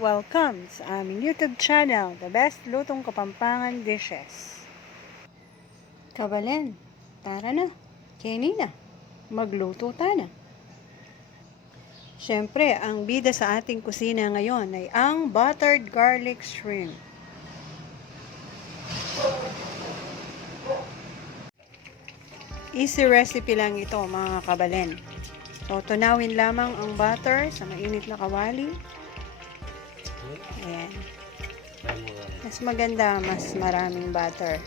Welcome sa aming YouTube channel, The Best Lutong Kapampangan Dishes. Kabalen, tara na, kini na, magluto na. Siyempre, ang bida sa ating kusina ngayon ay ang buttered garlic shrimp. Easy recipe lang ito mga kabalen. So, tunawin lamang ang butter sa mainit na kawali. Ayan. Mas maganda, mas maraming butter.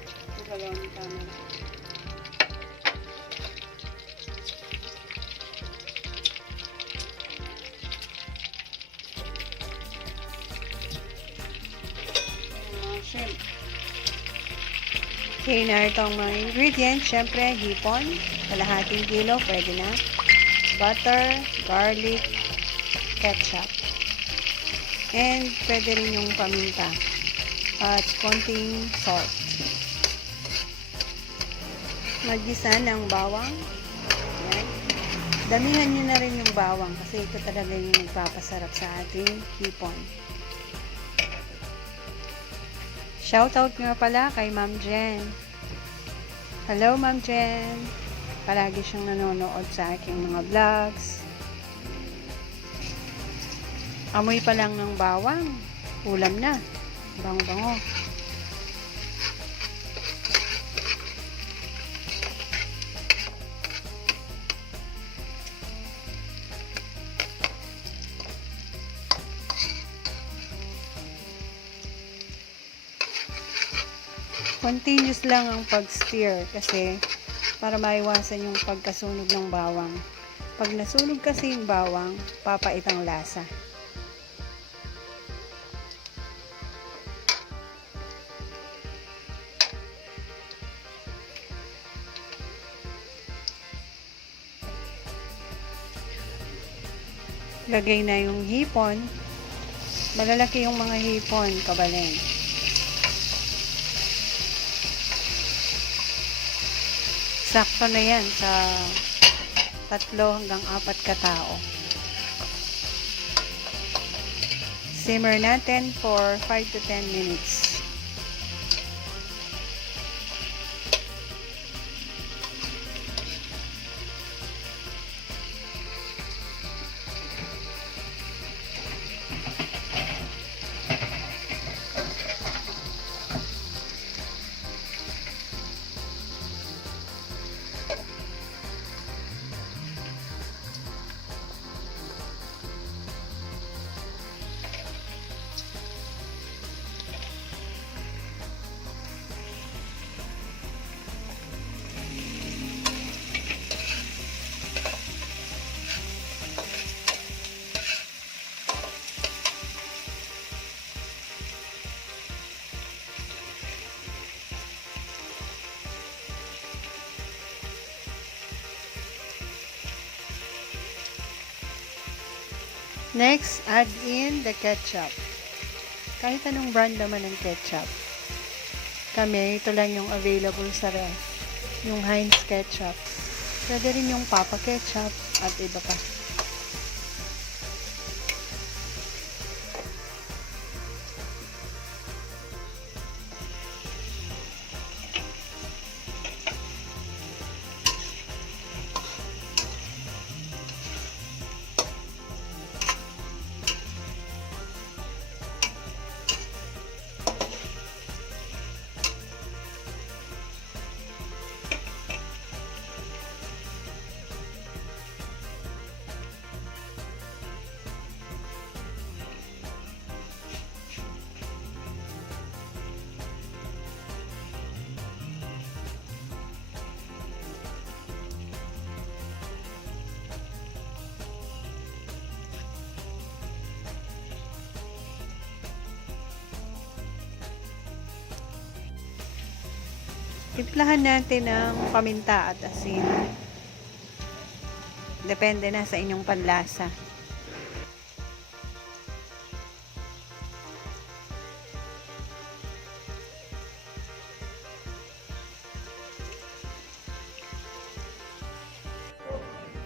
Okay, na itong mga ingredients. Siyempre, hipon, kalahating kilo, pwede na. Butter, garlic, ketchup. And pwede rin yung paminta. At konting salt. Magisa ng bawang. Ayan. Damihan nyo na rin yung bawang kasi ito talaga yung nagpapasarap sa ating hipon. Shoutout nga pala kay Ma'am Jen. Hello Ma'am Jen. Palagi siyang nanonood sa aking mga vlogs. Amoy pa lang ng bawang. Ulam na. Bango-bango. Continuous lang ang pag-stir kasi para maiwasan yung pagkasunog ng bawang. Pag nasunog kasi yung bawang, papait ang lasa. Lagay na yung hipon. Malalaki yung mga hipon, kabalen. Sakto na yan sa 3 hanggang 4 katao. Simmer natin for 5 to 10 minutes. Next, add in the ketchup. Kahit anong brand naman ng ketchup. Kami, ito lang yung available sa ref. Yung Heinz ketchup. Pwede rin yung Papa ketchup at iba pa. Timplahan natin ng paminta at asin. Depende na sa inyong panlasa.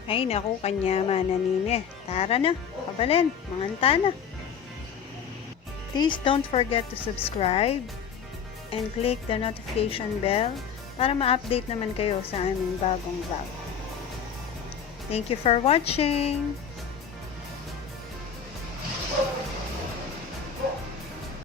Ay naku, kanya mananine. Tara na, kabalen, manganta na. Please don't forget to subscribe and click the notification bell para ma-update naman kayo sa aming bagong vlog. Thank you for watching!